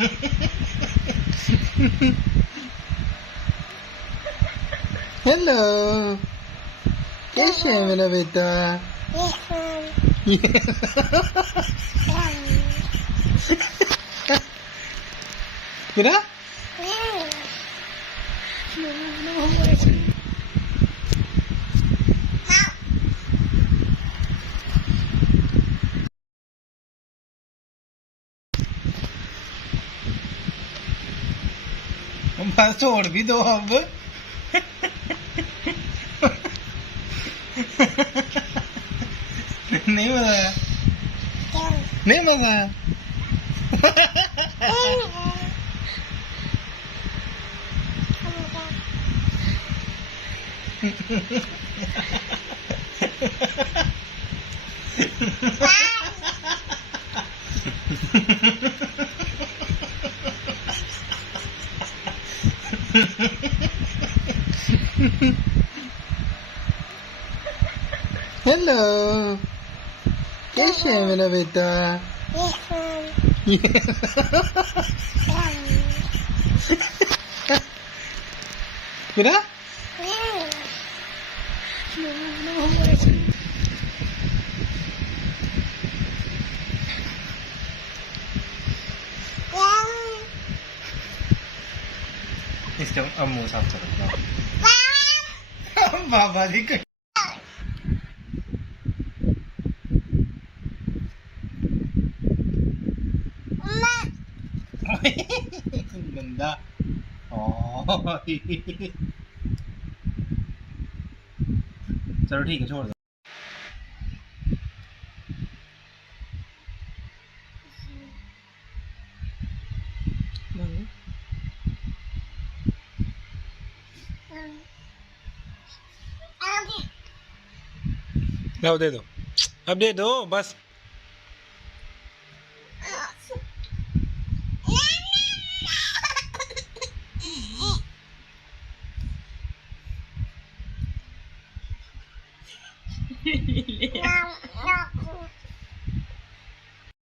Hello, कैसे है मेरा बेटा? बेटा बस छोड़ भी दो अब। नहीं मजा आया? नहीं मजा आया? हेलो, कैसे है मेरा बेटा? बेटा इसका अब मुंह साफ करो। बाबा जी का गंदा। चलो ठीक है, छोड़ दो। लो दे दो, अब दे दो बस।